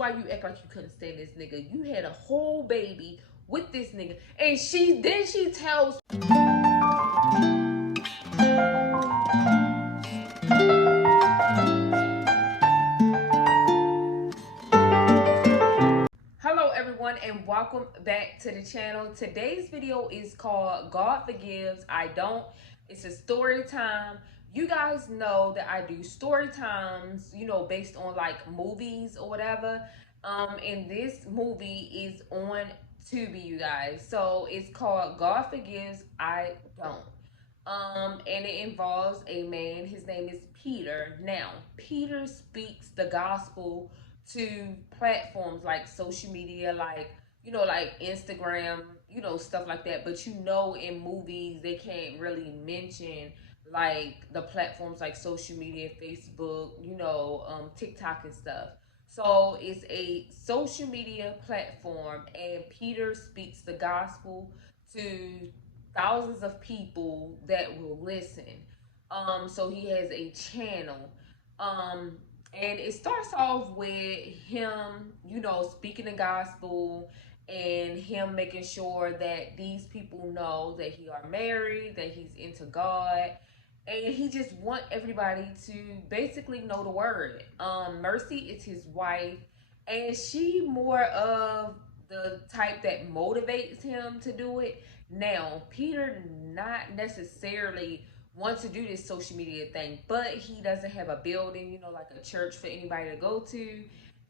why you act like you couldn't stand this nigga. You had a whole baby with this nigga. And she tells Hello everyone and welcome back to the channel. Today's video is called God Forgives, I Don't. It's a story time. You guys know that I do story times, you know, based on like movies or whatever. And this movie is on Tubi, you guys. So it's called God Forgives, I Don't. And it involves a man. His name is Peter. Now, Peter speaks the gospel to platforms like social media, like, you know, like Instagram, you know, stuff like that. But you know, in movies, they can't really mention like the platforms like social media, Facebook, you know, TikTok and stuff. So it's a social media platform, and Peter speaks the gospel to thousands of people that will listen. So he has a channel. And it starts off with him, you know, speaking the gospel and him making sure that these people know that he are married, that he's into God, and he just want everybody to basically know the word. Mercy is his wife, and she more of the type that motivates him to do it. Now, Peter not necessarily wants to do this social media thing, but he doesn't have a building, you know, like a church for anybody to go to.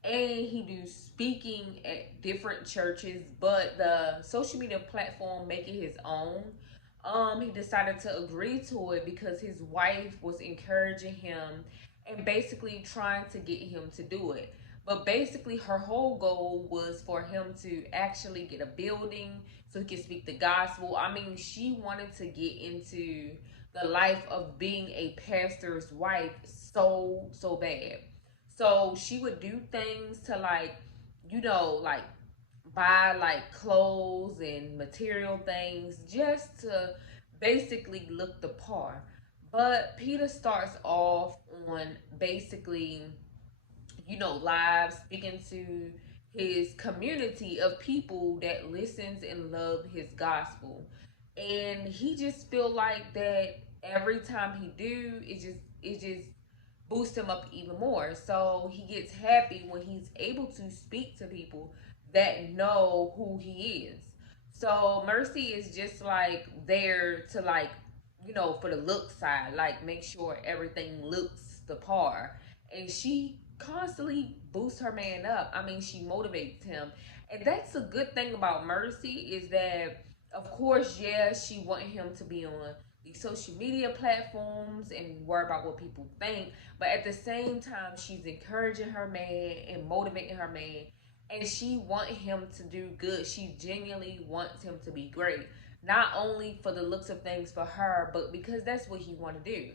And he do speaking at different churches, but the social media platform make it his own. He decided to agree to it because his wife was encouraging him and basically trying to get him to do it. But basically, her whole goal was for him to actually get a building so he could speak the gospel. I mean, she wanted to get into the life of being a pastor's wife so bad. So she would do things to, like, you know, like buy like clothes and material things just to basically look the part. But Peter starts off on basically, you know, live speaking to his community of people that listens and love his gospel. And he just feel like that every time he do, it just boost him up even more. So he gets happy when he's able to speak to people that know who he is. So Mercy is just like there to, like, you know, for the look side, like make sure everything looks the par. And she constantly boosts her man up. I mean, she motivates him. And that's a good thing about Mercy is that, of course, yeah, she want him to be on these social media platforms and worry about what people think, but at the same time she's encouraging her man and motivating her man, and she want him to do good. She genuinely wants him to be great, not only for the looks of things for her, but because that's what he want to do.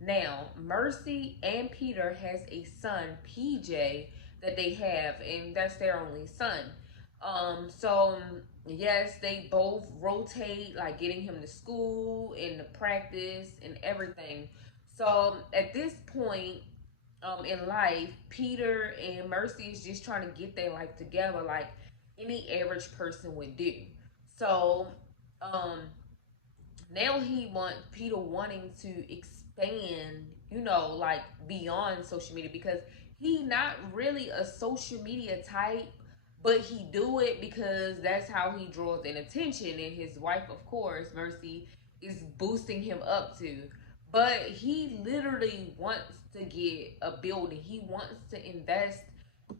Now, Mercy and Peter has a son, PJ, that they have, and that's their only son. So yes, they both rotate, like getting him to school and to practice and everything. So at this point, in life, Peter and Mercy is just trying to get their life together, like any average person would do. So, um, now he wants Peter wanting to expand, you know, like beyond social media, because he not really a social media type, but he do it because that's how he draws in attention, and his wife, of course, Mercy, is boosting him up to. But he literally wants to get a building. He wants to invest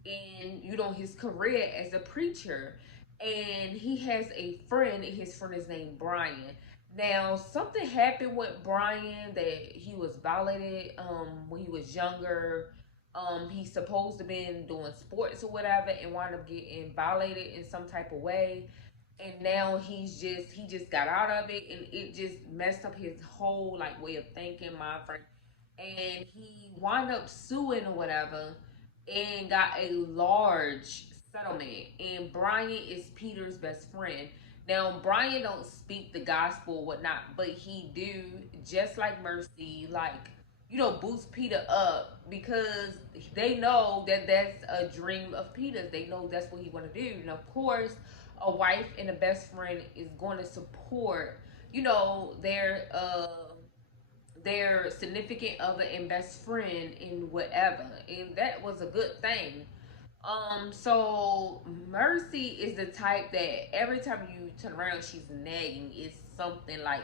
in, you know, his career as a preacher. And he has a friend, and his friend is named Brian. Now, something happened with Brian that he was violated when he was younger. He's supposed to been doing sports or whatever and wound up getting violated in some type of way. And now he just got out of it, and it just messed up his whole like way of thinking, my friend. And he wound up suing or whatever and got a large settlement. And Brian is Peter's best friend. Now, Brian don't speak the gospel or whatnot, but he do, just like Mercy, like boost Peter up, because they know that that's a dream of Peter's. They know that's what he want to do. And of course, a wife and a best friend is going to support, their significant other and best friend in whatever. And that was a good thing. So Mercy is the type that every time you turn around, she's nagging. It's something like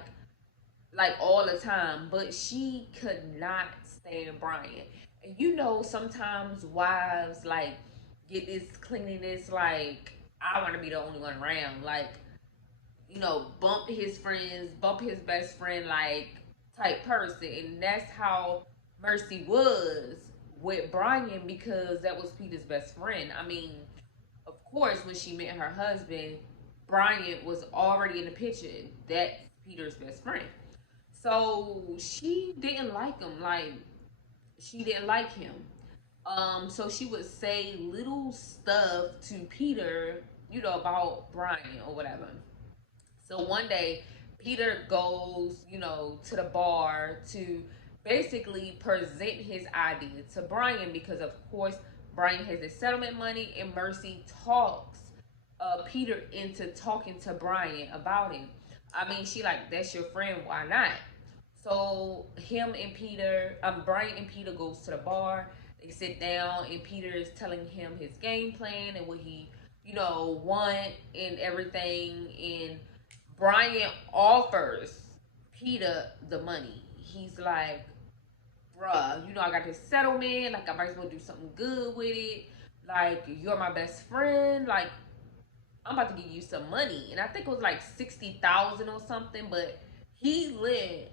all the time, but she could not stand Brian. And sometimes wives like get this cleanliness, like I want to be the only one around, like bump his friends, bump his best friend, like type person. And that's how Mercy was with Brian, because that was Peter's best friend. I mean, of course, when she met her husband, Brian was already in the picture. That's Peter's best friend. So she didn't like him. Like, she didn't like him. So she would say little stuff to Peter, about Brian or whatever. So one day, Peter goes, to the bar to basically present his idea to Brian, because, of course, Brian has his settlement money, and Mercy talks Peter into talking to Brian about him. I mean, she like, that's your friend, why not? So Brian and Peter goes to the bar. They sit down, and Peter is telling him his game plan and what he, want and everything. And Brian offers Peter the money. He's like, bruh, I got this settlement. Like, I might as well do something good with it. Like, you're my best friend. Like, I'm about to give you some money. And I think it was like 60,000 or something, but he lent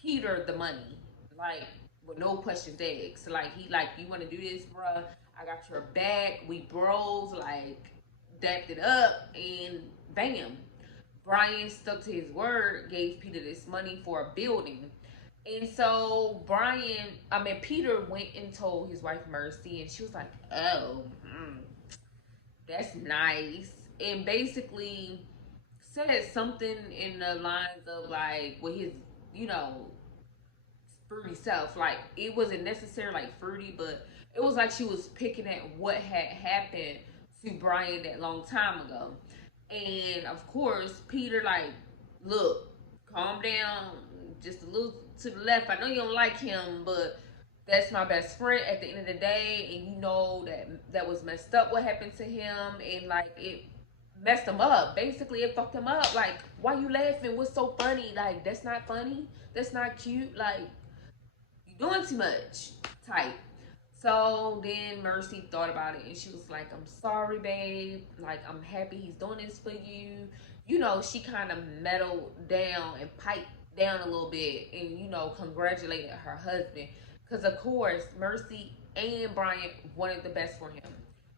Peter the money, like, with no questions asked. Like, he like, you want to do this, bruh? I got your back. We bros, like, dapped it up, and bam. Brian stuck to his word, gave Peter this money for a building. And so Peter went and told his wife Mercy, and she was like, oh, that's nice. And basically said something in the lines of, like, with his, fruity self. Like, it wasn't necessarily like fruity, but it was like she was picking at what had happened to Brian that long time ago. And of course, Peter like, look, calm down, just a little to the left. I know you don't like him, but that's my best friend at the end of the day, and that was messed up what happened to him, and like it messed him up. Basically, it fucked him up. Like, why you laughing? What's so funny? Like, that's not funny. That's not cute. Like, you doing too much. Type. So then Mercy thought about it, and she was like, I'm sorry, babe. Like, I'm happy he's doing this for you. She kind of mellowed down and piped down a little bit, and, congratulated her husband. Because, of course, Mercy and Brian wanted the best for him.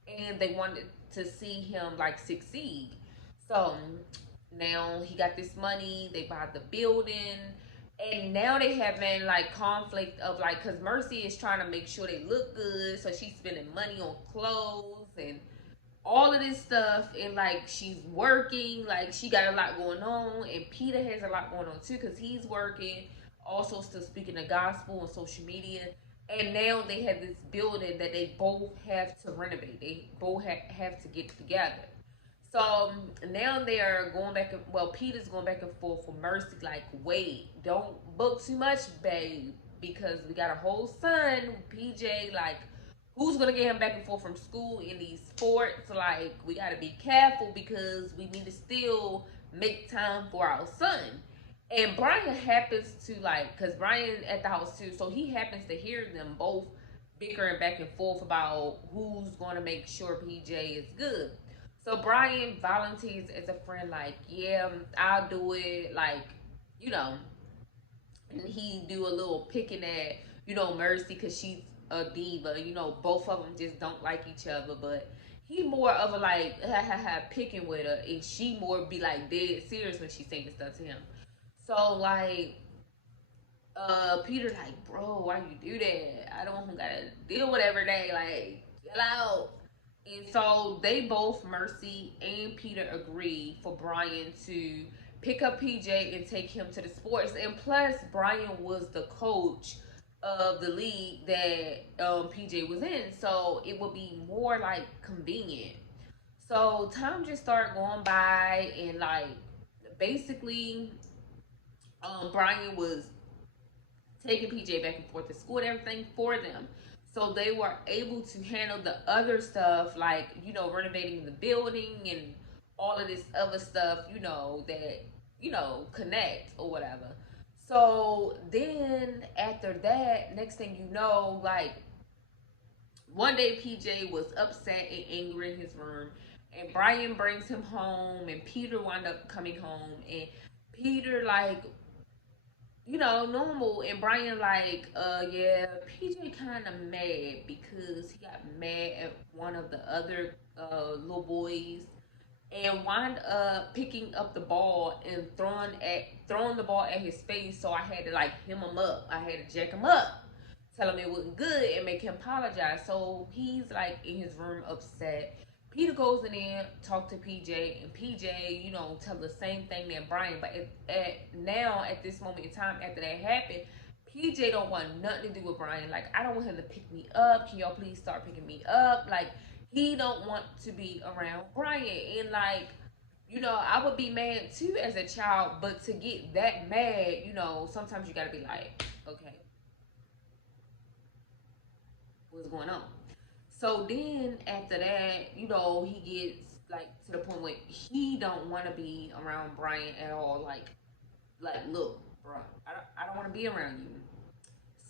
And they wanted to see him, like, succeed. So now he got this money. They bought the building. And now they having like conflict of, like, because Mercy is trying to make sure they look good, so she's spending money on clothes and all of this stuff, and like she's working, like she got a lot going on, and Peter has a lot going on too, because he's working, also still speaking the gospel on social media. And now they have this building that they both have to renovate. They both have to get together. So now they are going back and, well, Peter's going back and forth for Mercy, like, wait, don't book too much, babe, because we got a whole son, PJ, like, who's going to get him back and forth from school in these sports? Like, we got to be careful, because we need to still make time for our son. And Brian happens to, like, because Brian at the house too, so he happens to hear them both bickering back and forth about who's going to make sure PJ is good. So Brian volunteers as a friend, like, yeah, I'll do it, like, you know. And he do a little picking at, Mercy, because she's a diva. Both of them just don't like each other, but he more of a, like, ha ha ha, picking with her, and she more be, like, dead serious when she's saying stuff to him. So, like, Peter, like, bro, why you do that? I don't gotta deal with every day, like, chill out. And so they both, Mercy and Peter, agree for Brian to pick up PJ and take him to the sports. And plus, Brian was the coach of the league that PJ was in, so it would be more like convenient. So time just started going by, and like basically, Brian was taking PJ back and forth to school and everything for them. So they were able to handle the other stuff, like, renovating the building and all of this other stuff, that, connect or whatever. So then after that, next thing you know, like, one day PJ was upset and angry in his room, and Brian brings him home, and Peter wound up coming home, and Peter, like, normal. And Brian like, yeah, PJ kind of mad because he got mad at one of the other little boys and wound up picking up the ball and throwing the ball at his face. So I had to like hem him up. I had to jack him up, tell him it wasn't good, and make him apologize. So he's like in his room upset. Peter goes in there, talk to PJ, and PJ, tell the same thing that Brian. But at this moment in time, after that happened, PJ don't want nothing to do with Brian. Like, I don't want him to pick me up. Can y'all please start picking me up? Like, he don't want to be around Brian. And like, I would be mad too as a child, but to get that mad, sometimes you gotta be like, okay, what's going on? So then after that, he gets like to the point where he don't want to be around Brian at all. Like, look, bro, I don't want to be around you.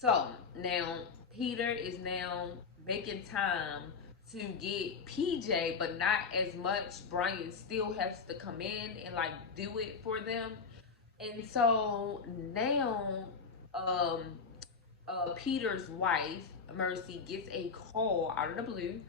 So now Peter is now making time to get PJ, but not as much. Brian still has to come in and like do it for them. And so now, um, Peter's wife, Mercy, gets a call out of the blue.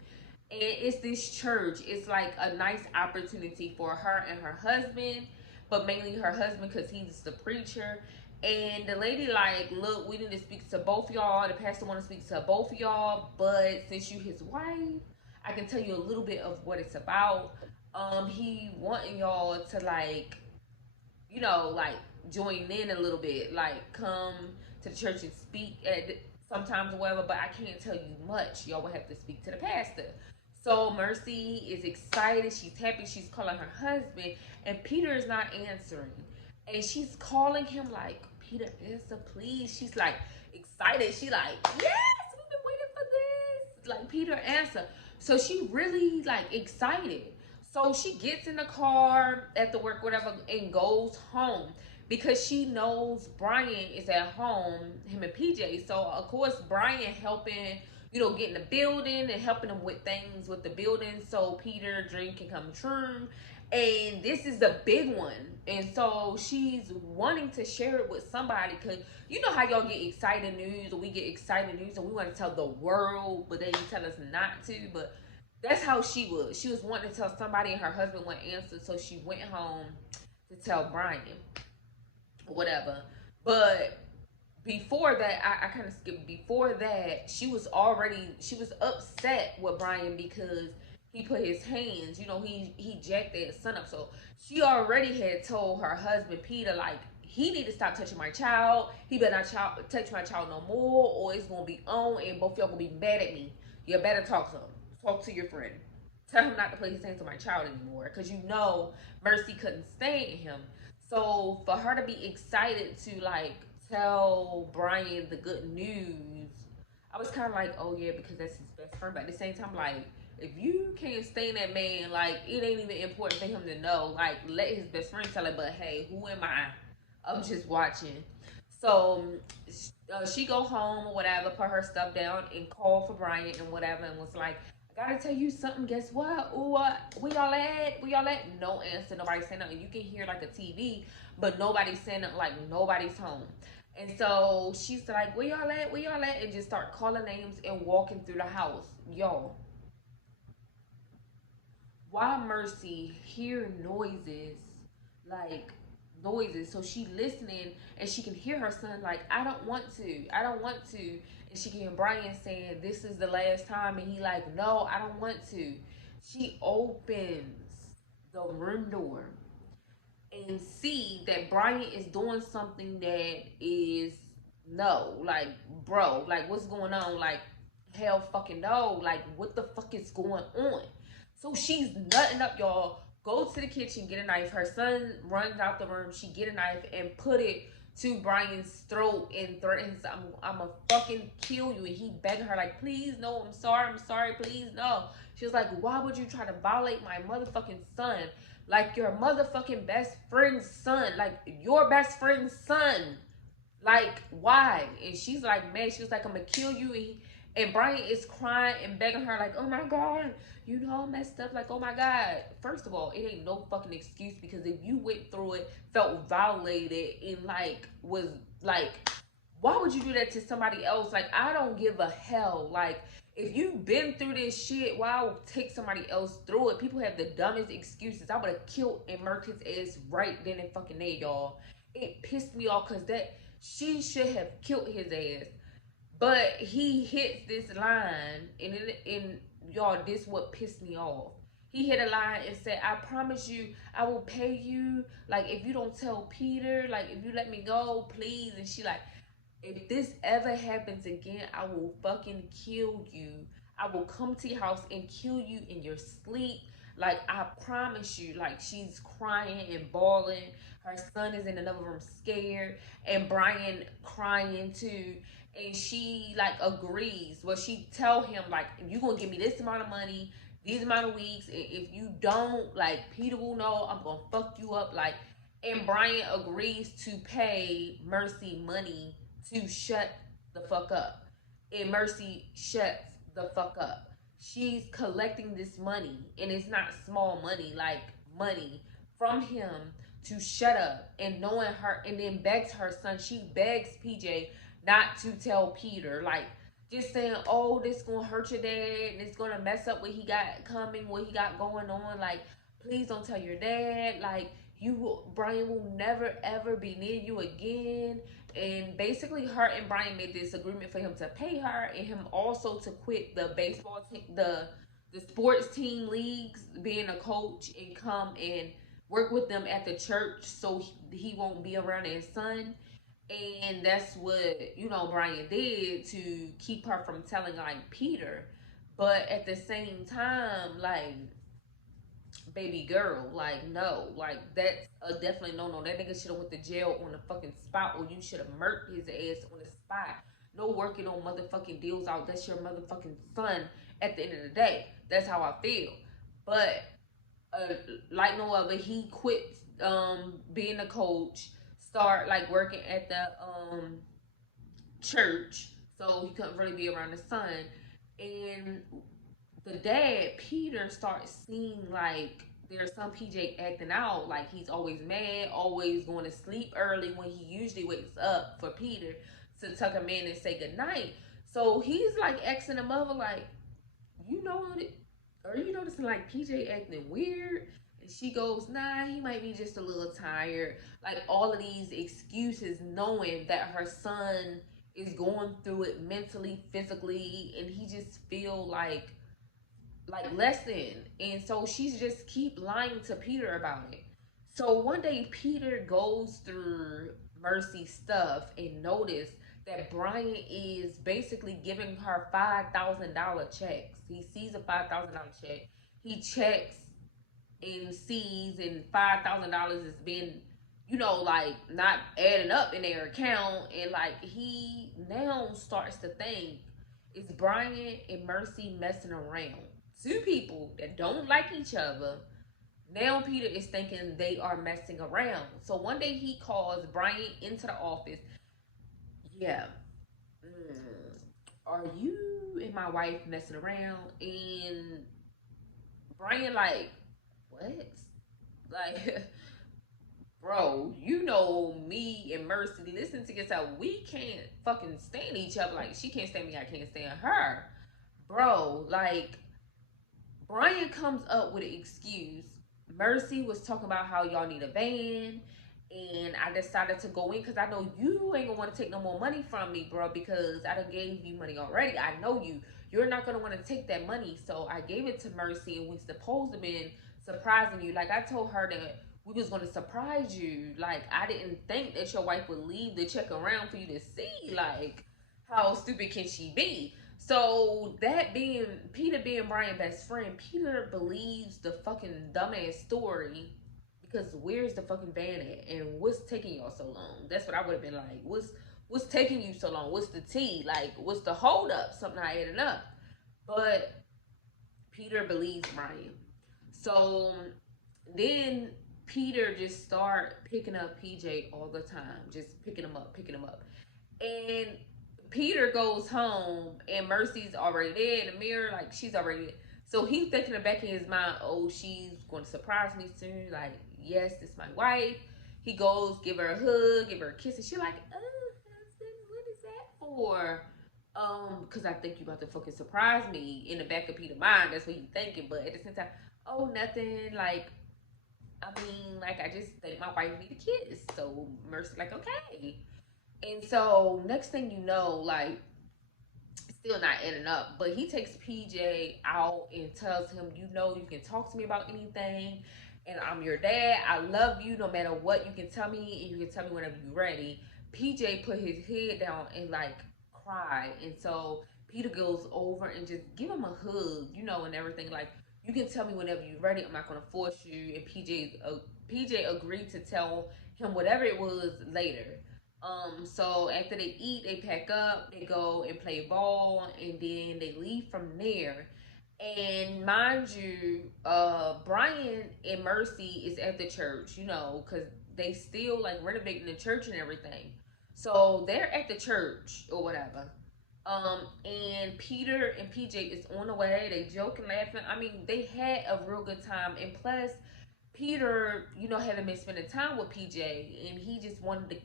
And it's this church. It's like a nice opportunity for her and her husband, but mainly her husband because he's the preacher. And the lady like, look, we need to speak to both of y'all. The pastor want to speak to both of y'all, but since you his wife, I can tell you a little bit of what it's about. He wanting y'all to like, like join in a little bit, like come to the church and speak at sometimes or whatever, but I can't tell you much. Y'all will have to speak to the pastor. So Mercy is excited, she's happy, she's calling her husband, and Peter is not answering. And she's calling him like, Peter, answer please. She's like excited. She like, yes, we've been waiting for this. Like, Peter, answer. So she really like excited. So she gets in the car after work, whatever, and goes home because she knows Brian is at home, him and PJ. So of course Brian helping, getting the building and helping them with things with the building so Peter's dream can come true. And this is the big one. And so she's wanting to share it with somebody because you know how y'all get excited news, or we get excited news and we want to tell the world, but they tell us not to. But that's how she was. She was wanting to tell somebody, and her husband wouldn't answer, so she went home to tell Brian, whatever. But before that, I kind of skipped. Before that, she was upset with Brian because he put his hands, he jacked their son up. So she already had told her husband Peter, like, he need to stop touching my child. He better not touch my child no more, or it's gonna be on, and both y'all gonna be mad at me. You better talk to him. Talk to your friend. Tell him not to play his hands on my child anymore, because Mercy couldn't stand him. So for her to be excited to like tell Brian the good news, I was kind of like, oh yeah, because that's his best friend. But at the same time, like, if you can't stand that man, like, it ain't even important for him to know. Like, let his best friend tell it. But hey, who am I? I'm just watching. So she go home or whatever, put her stuff down, and call for Brian and whatever, and was like, I gotta tell you something. Guess what? Ooh, where y'all at? Where y'all at? No answer. Nobody saying nothing. You can hear like a TV, but nobody's saying nothing. Like, nobody's home. And so she's like, where y'all at? Where y'all at? And just start calling names and walking through the house. Y'all, while Mercy hear noises, so she listening, and she can hear her son like, I don't want to. And she can hear Brian saying, this is the last time, and he like, no, I don't want to. She opens the room door and see that Brian is doing something that is no, like, bro, like, what's going on? Like, hell fucking no. Like, what the fuck is going on? So she's nutting up, y'all. Go to the kitchen, get a knife. Her son runs out the room. She get a knife and put it to Brian's throat and threatens, I'm gonna fucking kill you. And he begged her, like, please, no, I'm sorry, please, no. She was like, why would you try to violate my motherfucking son? Like, your motherfucking best friend's son. Like, your best friend's son. Like, why? And she's like, man, she was like, I'm gonna kill you. And Brian is crying and begging her, like, oh my God, you know, I messed up. Like, oh my God. First of all, it ain't no fucking excuse, because if you went through it, felt violated, and like, was like, why would you do that to somebody else? Like, I don't give a hell. Like, if you've been through this shit, why would take somebody else through it? People have the dumbest excuses. I would have killed and murked his ass right then and fucking there, y'all. It pissed me off, because that she should have killed his ass. But he hits this line, and y'all, this what pissed me off. He hit a line and said, I promise you, I will pay you. Like, if you don't tell Peter, like, if you let me go, please. And she like, if this ever happens again, I will fucking kill you. I will come to your house and kill you in your sleep. Like, I promise you. Like, she's crying and bawling. Her son is in another room scared. And Brian crying too. And she, like, agrees. Well, she tell him, like, you gonna give me this amount of money, these amount of weeks. If you don't, like, Peter will know. I'm gonna fuck you up. Like, and Brian agrees to pay Mercy money to shut the fuck up. And Mercy shuts the fuck up. She's collecting this money, and it's not small money, like money from him to shut up. And knowing her, and then begs her son, she begs PJ not to tell Peter, like, just saying, oh, this gonna hurt your dad, and it's gonna mess up what he got coming, what he got going on. Like, please don't tell your dad. Like, Brian will never ever be near you again. And basically, her and Brian made this agreement for him to pay her, and him also to quit the baseball team, the sports team leagues, being a coach, and come and work with them at the church, so he won't be around his son. And that's what, you know, Brian did to keep her from telling, like, Peter. But at the same time, like, baby girl, like, no, like, that's a definitely no. That nigga should have went to jail on the fucking spot, or you should have murked his ass on the spot. No working on motherfucking deals out. That's your motherfucking son at the end of the day. That's how I feel. But like no other, he quit being a coach, start like working at the church, so he couldn't really be around the son. And the dad, Peter, starts seeing like there's some PJ acting out, like he's always mad, always going to sleep early when he usually wakes up for Peter to tuck him in and say goodnight. So he's like asking the mother, like, you know, are you noticing like PJ acting weird? And she goes, nah, he might be just a little tired. Like, all of these excuses, knowing that her son is going through it mentally, physically, and he just feel like less than. And so she's just keep lying to Peter about it. So one day Peter goes through Mercy's stuff and notice that Brian is basically giving her $5,000 checks. He sees a $5,000 check. He checks and sees, and $5,000 is being, you know, like, not adding up in their account. And like, he now starts to think, is Brian and Mercy messing around? Two people that don't like each other. Now Peter is thinking they are messing around. So one day he calls Brian into the office. Yeah, are you and my wife messing around? And Brian like, what? Like, bro, you know me and Mercy, listen to yourself. We can't fucking stand each other. Like, she can't stand me, I can't stand her. Bro, like, Brian comes up with an excuse. Mercy was talking about how y'all need a van, and I decided to go in because I know you ain't gonna want to take no more money from me, bro, because I done gave you money already. I know you. You're not gonna want to take that money, so I gave it to Mercy, and we supposed to been surprising you. Like, I told her that we was gonna surprise you. Like, I didn't think that your wife would leave to check around for you to see, like, how stupid can she be? So that being Peter being Brian's best friend, Peter believes the fucking dumbass story because where's the fucking van at and what's taking y'all so long? That's what I would have been like. What's taking you so long? What's the tea? Like, what's the hold up? Something not adding up. But Peter believes Brian. So then Peter just start picking up PJ all the time, just picking him up. And Peter goes home and Mercy's already there in the mirror, like she's already there. So he's thinking in the back of his mind, oh, she's going to surprise me soon. Like, yes, this is my wife. He goes, give her a hug, give her a kiss, and she's like, oh, husband, what is that for? Because I think you about to fucking surprise me. In the back of Peter's mind, that's what he's thinking. But at the same time, oh, nothing. Like, I mean, like, I just think my wife need a kiss. So Mercy's like, okay. And so next thing you know, like, still not adding up. But he takes PJ out and tells him, you know, you can talk to me about anything. And I'm your dad. I love you no matter what. You can tell me, and you can tell me whenever you're ready. PJ put his head down and, like, cry. And so Peter goes over and just give him a hug, you know, and everything. Like, you can tell me whenever you're ready. I'm not going to force you. And PJ agreed to tell him whatever it was later. So after they eat, they pack up, they go and play ball, and then they leave from there. And mind you, Brian and Mercy is at the church, you know, because they still like renovating the church and everything. So they're at the church or whatever. And Peter and PJ is on the way. They joking, laughing. I mean, they had a real good time. And plus, Peter, you know, hadn't been spending time with PJ, and he just wanted to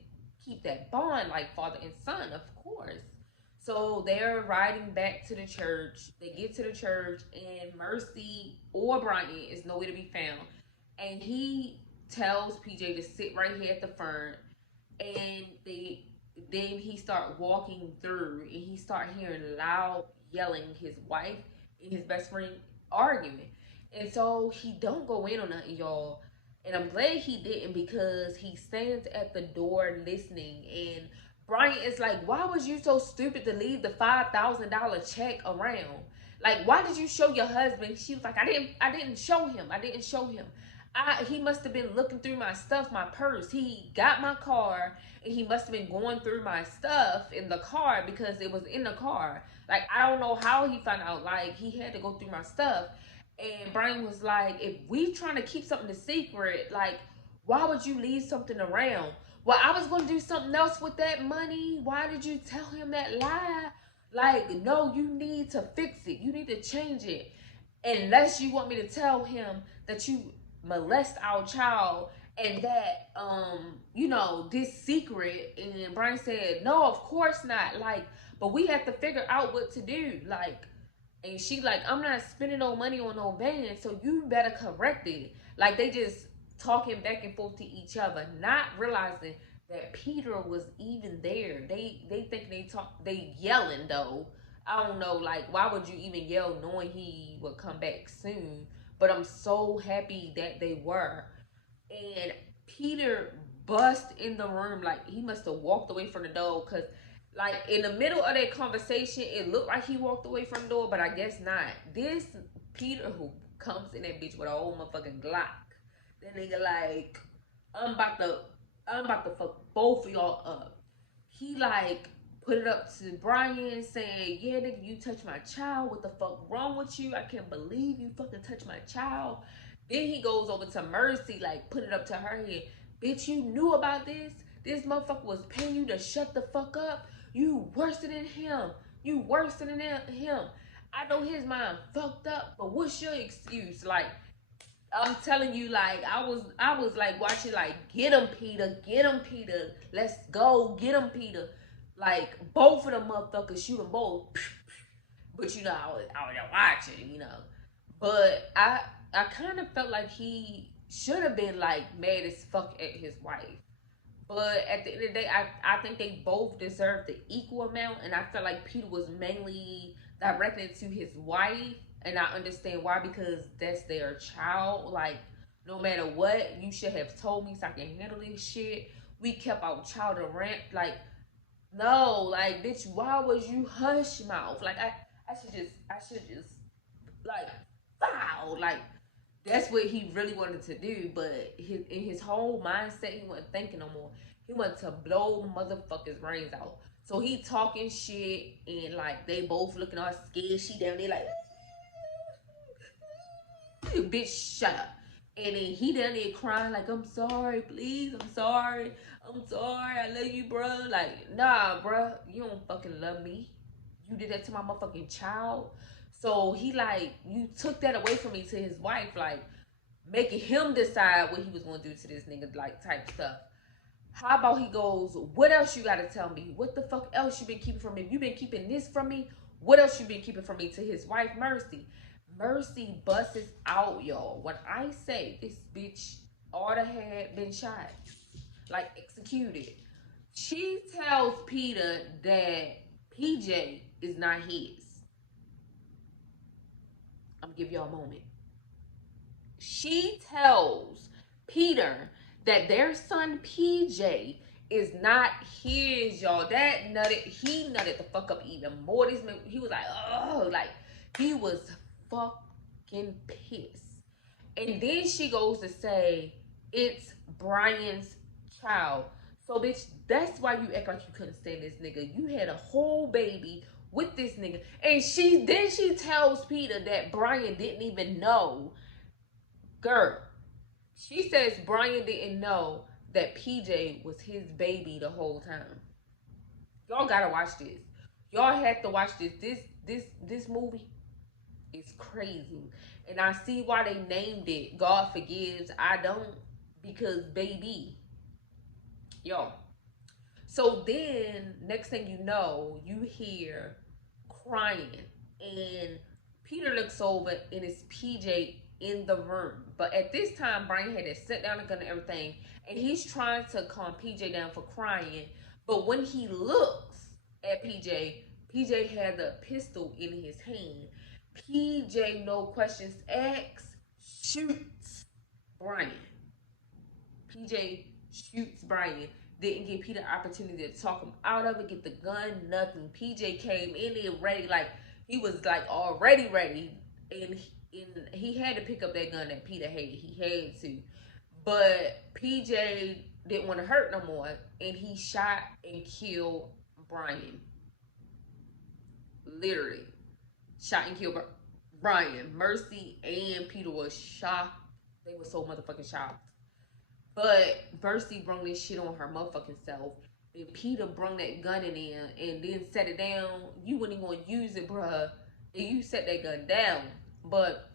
keep that bond like father and son, of course. So they're riding back to the church. They get to the church, and Mercy or Brian is nowhere to be found. And he tells PJ to sit right here at the front, and then he start walking through, and he start hearing loud yelling, his wife and his best friend arguing. And so he don't go in on nothing, y'all. And I'm glad he didn't, because he stands at the door listening. And Brian is like, why was you so stupid to leave the $5,000 check around? Like, why did you show your husband? She was like, I didn't show him. He must have been looking through my stuff, my purse. He got my car, and he must have been going through my stuff in the car because it was in the car. Like, I don't know how he found out. Like, he had to go through my stuff. And Brian was like, if we trying to keep something a secret, like, why would you leave something around? Well, I was going to do something else with that money. Why did you tell him that lie? Like, no, you need to fix it. You need to change it. Unless you want me to tell him that you molest our child and that, you know, this secret. And Brian said, no, of course not. Like, but we have to figure out what to do. Like, and she like, I'm not spending no money on no van, so you better correct it. Like, they just talking back and forth to each other, not realizing that Peter was even there. They think they yelling though. I don't know, like, why would you even yell knowing he would come back soon? But I'm so happy that they were. And Peter bust in the room, like he must have walked away from the door, because like in the middle of that conversation, it looked like he walked away from the door, but I guess not. This Peter who comes in that bitch with a whole motherfucking Glock. That nigga like, I'm about to fuck both of y'all up. He like put it up to Brian saying, yeah, nigga, you touched my child. What the fuck wrong with you? I can't believe you fucking touched my child. Then he goes over to Mercy, like put it up to her head. Bitch, you knew about this? This motherfucker was paying you to shut the fuck up. You worse than him. You worse than him. I know his mind fucked up, but what's your excuse? Like, I'm telling you, like, I was like watching, like, get him, Peter, let's go, get him, Peter. Like, both of them motherfuckers, shoot them both. But you know, I was watching, you know. But I kind of felt like he should have been like mad as fuck at his wife. But at the end of the day, I think they both deserve the equal amount. And I felt like Peter was mainly directed to his wife. And I understand why, because that's their child. Like, No matter what, you should have told me so I can handle this shit. We kept our child around. Like, no, like, bitch, why was you hush mouth? Like, I should just, like, wow, like, that's what he really wanted to do. But in his whole mindset, he wasn't thinking no more. He wanted to blow motherfuckers' brains out. So he talking shit, and like they both looking all scared. She down there like, bitch, shut up. And then he down there crying like, I'm sorry, please, I'm sorry, I love you, bro. Like, nah, bro, you don't fucking love me. You did that to my motherfucking child. So he like, you took that away from me to his wife, like making him decide what he was gonna do to this nigga, like type stuff. How about he goes, what else you gotta tell me? What the fuck else you been keeping from me? If you been keeping this from me, what else you been keeping from me? To his wife, Mercy. Mercy busts out, y'all. When I say this bitch oughta had been shot, like executed. She tells Peter that PJ is not his. I'm gonna give y'all a moment. She tells Peter that their son PJ is not his, y'all. He nutted the fuck up even more. He was like, oh, like, he was fucking pissed. And then she goes to say, it's Brian's child. So, bitch, that's why you act like you couldn't stand this nigga. You had a whole baby with this nigga. And she tells Peter that Brian didn't even know. Girl, she says Brian didn't know that PJ was his baby the whole time. Y'all gotta watch this. Y'all have to watch this. This movie is crazy. And I see why they named it God Forgives, I Don't, because baby. Y'all. So then, next thing you know, you hear crying. And Peter looks over and it's PJ in the room. But at this time, Brian had to sit down the gun and everything. And he's trying to calm PJ down for crying. But when he looks at PJ had the pistol in his hand. PJ, no questions asked, shoots Brian. PJ shoots Brian. Didn't give Peter opportunity to talk him out of it, get the gun, nothing. PJ came in there ready, like he was like already ready, and he had to pick up that gun that Peter had. He had to, but PJ didn't want to hurt no more, and he shot and killed Brian. Literally, shot and killed Brian. Mercy and Peter was shocked. They were so motherfucking shocked. But Mercy brung this shit on her motherfucking self. And Peter brung that gun in there and then set it down. You wouldn't even want to use it, bruh. And you set that gun down. But,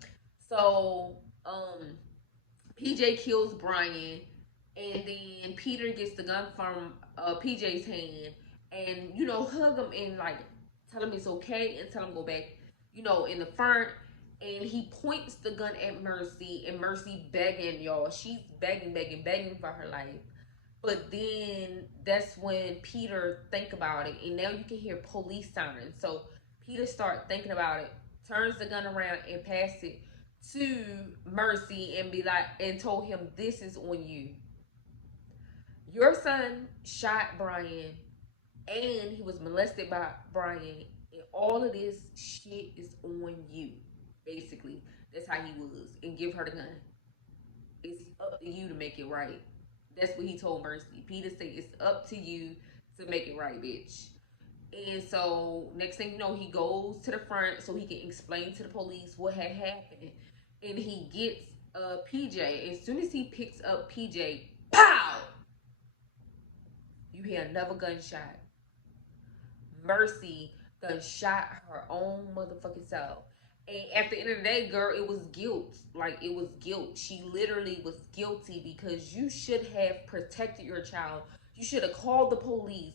so, PJ kills Brian. And then Peter gets the gun from PJ's hand. And, you know, hug him and, like, tell him it's okay. And tell him go back, you know, in the front. And he points the gun at Mercy, and Mercy begging, y'all. She's begging for her life. But then that's when Peter think about it, and now you can hear police sirens. So Peter start thinking about it, turns the gun around and pass it to Mercy and be like, and told him, this is on you. Your son shot Brian, and he was molested by Brian, and all of this shit is on you. Basically, that's how he was. And give her the gun. It's up to you to make it right. That's what he told Mercy. Peter said, it's up to you to make it right, bitch. And so, next thing you know, he goes to the front so he can explain to the police what had happened. And he gets PJ. As soon as he picks up PJ, pow! You hear another gunshot. Mercy done shot her own motherfucking self. And at the end of the day, girl, it was guilt. Like, it was guilt. She literally was guilty because you should have protected your child. You should have called the police.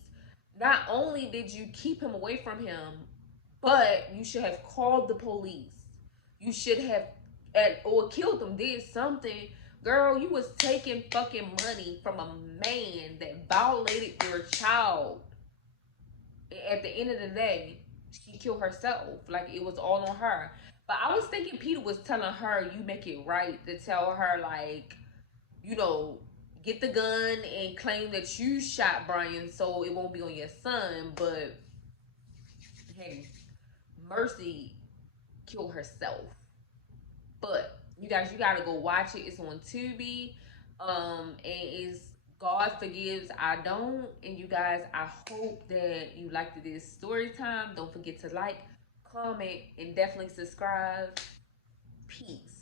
Not only did you keep him away from him, but you should have called the police. You should have, or killed him, did something. Girl, you was taking fucking money from a man that violated your child. At the end of the day, she killed herself. Like, it was all on her. But I was thinking Peter was telling her, you make it right to tell her, like, you know, get the gun and claim that you shot Brian so it won't be on your son. But hey, Mercy killed herself. But you guys, you gotta go watch it. It's on Tubi. And it's God Forgives, I Don't. And you guys, I hope that you liked this story time. Don't forget to like, comment, and definitely subscribe. Peace.